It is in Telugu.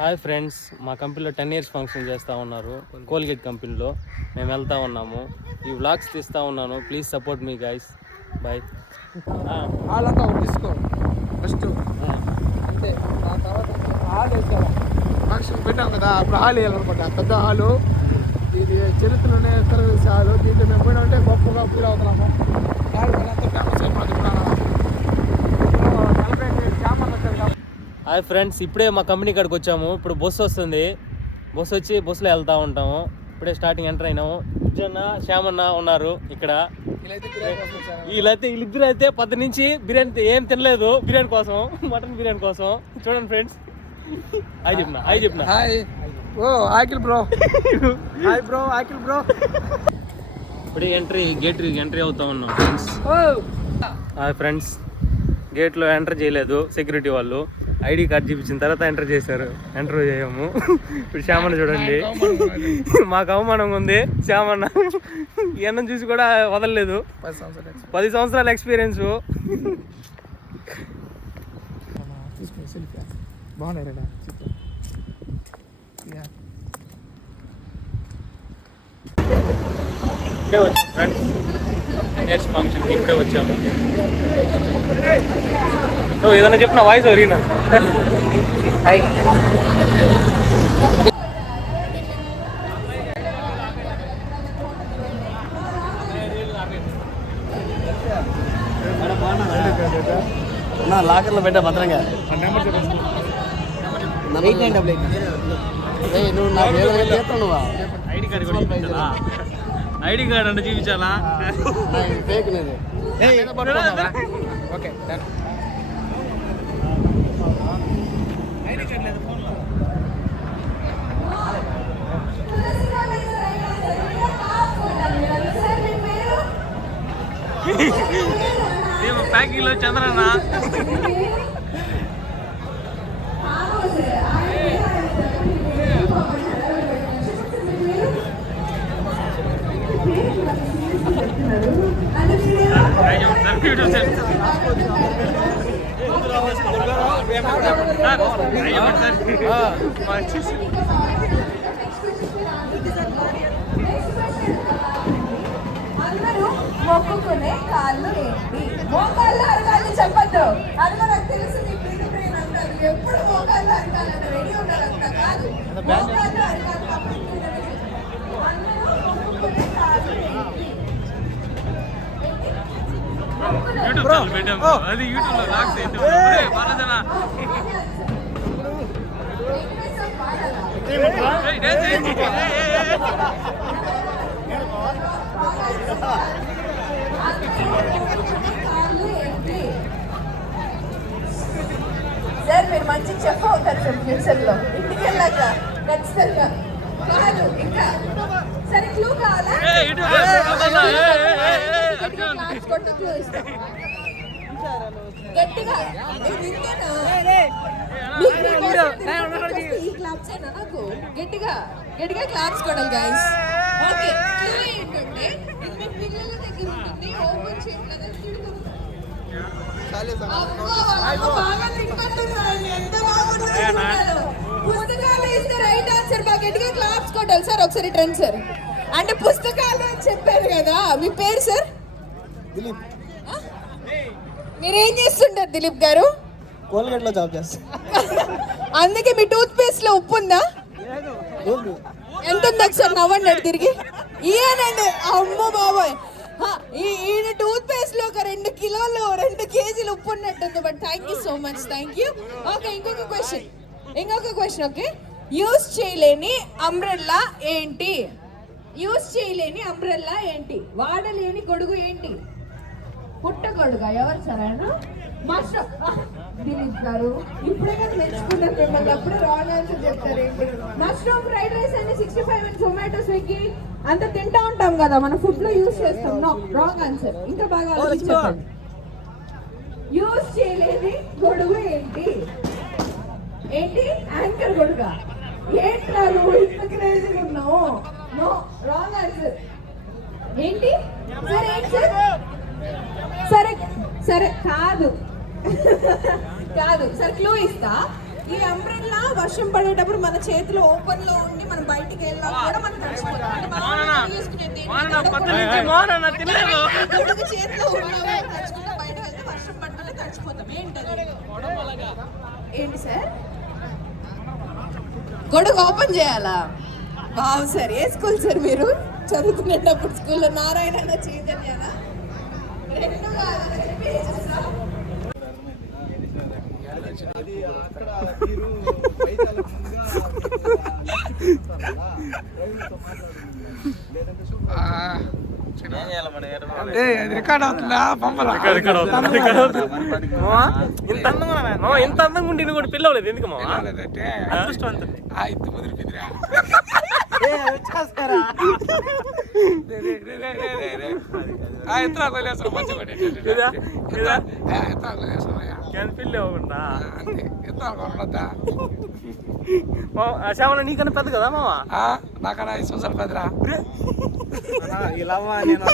హాయ్ ఫ్రెండ్స్, మా కంపెనీలో 10 years ఫంక్షన్ చేస్తూ ఉన్నారు. కోల్గేట్ కంపెనీలో మేము వెళ్తూ ఉన్నాము. ఈ వ్లాగ్స్ తీస్తూ ఉన్నాను. ప్లీజ్ సపోర్ట్ మీ గైస్. బాయ్. హాలంతా ఒకటి తీసుకో ఫస్ట్ అంతే. ఆ తర్వాత హాల్ వేసుకోవాలి. ఫంక్షన్ పెట్టాం కదా, అప్పుడు హాల్ వేయాలన్నమాట. పెద్ద హాలు, ఇది చరిత్రలోనే ఎత్తరవేసే హాలు. దీంట్లో మేము పోయినంటే గొప్పగా ఫీల్ అవుతున్నాము. హాల్ అంతా ఫేమస్ అయిపోతుంది. హాయ్ ఫ్రెండ్స్, ఇప్పుడే మా కంపెనీ కాడికి వచ్చాము. ఇప్పుడు బస్సు వస్తుంది. బస్సు వచ్చి బస్సులో వెళ్తూ ఉంటాము. ఇప్పుడే స్టార్టింగ్ ఎంటర్ అయినాము. ఉజ్జన్న, శ్యామన్న ఉన్నారు ఇక్కడ. వీళ్ళిద్దరు అయితే పొద్దు నుంచి బిర్యానీ ఏం తినలేదు. బిర్యానీ కోసం, మటన్ బిర్యానీ కోసం. చూడండి ఫ్రెండ్స్. హాయ్ చెప్పిన హాయ్. ఓ Akil bro. Hi bro, Akil bro. ఇప్పుడే ఎంట్రీ అవుతా ఉన్నాం ఫ్రెండ్స్. హాయ్ ఫ్రెండ్స్, గేట్లో ఎంటర్ చేయలేదు సెక్యూరిటీ వాళ్ళు. ఐడి కార్డ్ చూపించిన తర్వాత ఎంటర్ చేశారు. ఎంటర్ చేయము. ఇప్పుడు శ్యామన్న చూడండి, మాకు అవమానంగా ఉంది. శ్యామన్న ఎన్న చూసి కూడా వదలలేదు. 10 సంవత్సరాల ఎక్స్పీరియన్స్. ఇప్పుడే వచ్చాము ఫ్రెండ్స్, 10 years ఫంక్షన్కి ఇప్పుడే వచ్చాము. ఏదైనా చెప్పిన వాయిస్ అరిగినా. లాకర్లో పెట్టా భద్రంగా. నువ్వు నాకు చేస్తున్నావా? ఐడి కార్డ్ అంటే చూపించాలా? ఫేక్ ఓకే ప్యాకింగ్ లో చంద్రన్న. మొక్కుకునే కాళ్ళు ఏంటి? మోకాళ్ళు అరగాలి చెప్పద్దు. అది నాకు తెలుసు. మీ ప్రీతి ప్రేమ అంటారు ఎప్పుడు మోకాళ్ళు అరగాలంటే రెడీ ఉండాలంట కాదు. మోకాళ్ళు అరగాలి కాబట్టి మొక్కుకునే కాళ్ళు ఏంటి? అది యూట్యూబ్ లో లాక్స్ ఏంటి? సార్ మీరు మంచి చెఫ్ అవుతారు సార్ ఫ్యూచర్ లో. ఇంటికి వెళ్ళాక ఖచ్చితంగా కాదు. ఇంకా సరే క్లూ కావాలా? క్లూ ఇస్తాం గట్టిగా. ఈ క్లాప్స్ అయినా నాకు గట్టిగా claps Kodali guys. Okay, clue ఏంటంటే ఇది పిల్లల దగ్గర ఉంటుంది. ఓపెన్ చేయట్లేదు. పుస్తకాలు ఇస్తే రైట్ ఆన్సర్. బాగా గట్టిగా క్లాప్స్ కొట్టాలి సార్. ఒకసారి ట్రెండ్ సార్ అంటే పుస్తకాలు అని చెప్పారు కదా. మీ పేరు సార్? దిలీప్. మీరేం చేస్తుంటారు దిలీప్ గారు? కోల్గేట్ లో జాబ్ చేస్తా. అందుకే మీ టూత్ పేస్ట్ లో ఉప్పు ఉందా? ఎంత ఉంది ఒకసారి నవ్వండి అటు తిరిగి. ఇయ్యానండి. అమ్మో బాబోయ్, ఈ టూత్ పేస్ట్ లో ఒక 2 కిలోలు 2 కేజీలు ఉప్పు ఉన్నట్టుంది. But thank you so much. Thank you. Okay, ఇంకొక క్వశ్చన్. ఓకే, యూస్ చేయలేని అంబ్రెల్లా ఏంటి? వాడలేని గొడుగు ఏంటి? పుట్టగొడుగా? ఎవరు సార్ ఆయన? మాస్టర్ దిలీప్ గారు. ఇప్పుడే కదా మెచ్చుకుంటారు మిమ్మల్ని, అప్పుడే రాంగ్ ఆన్సర్ చెప్తారేంటి? మష్రూమ్ ఫ్రైడ్ రైస్ అని 65 అండ్ జొమాటో స్విగ్గీ అంత తింటా ఉంటాం కదా, మన ఫుడ్ లో యూస్ చేస్తాం. No, wrong answer. ఇంకా బాగా ఆలోచించండి. యూస్ చేయలేని గొడుగు ఏంటి? యాంకర్ గొడుగా? ఏంట్రా నువ్వు ఇంత క్రేజీగా ఉన్నావు? No, wrong answer. ఏంటి? సరే కాదు. సరే క్లూ ఇస్తా. ఈ అంబ్రెల్లా వర్షం పడేటప్పుడు మన చేతిలో ఓపెన్ లో ఉండి మనం బయటికి వెళ్ళినా కూడా మనం తడిచిపోతాం. అంటే మనం తీసుకునేది గొడుగు చేతిలో ఉన్నప్పుడు తడుచుకుంటూ బయటకు వెళ్తే వర్షం పడకుండా తడిచిపోతాం. ఏంటది? ఏంటి సార్? గొడుగు ఓపెన్ చేయాలా? బావు సార్, ఏ స్కూల్ సార్ మీరు చదువుకునేటప్పుడు? స్కూల్లో నారాయణ చైతన్యనా? రెండు కాదు, చెప్పి చేస్తా. అంటే అది రికార్డ్ అవుతుందా? పంపరా? ఇంత అందంగా ఉండి కూడా పిల్లవలేదు ఎందుకు మా లేదంటే అదృష్టవంతుడి. ఇంత ముదిరిపోయిందిరా. ఎంత వదిలేస్తాం మంచిగా పిల్లి అవ్వకుండా ఎంత ఉండద్దా? శ్యామల నీకన్నా పెద్ద కదా మావా? నాకన్నా 5 సంవత్సరాలు పెద్దరా. ఇలా నేను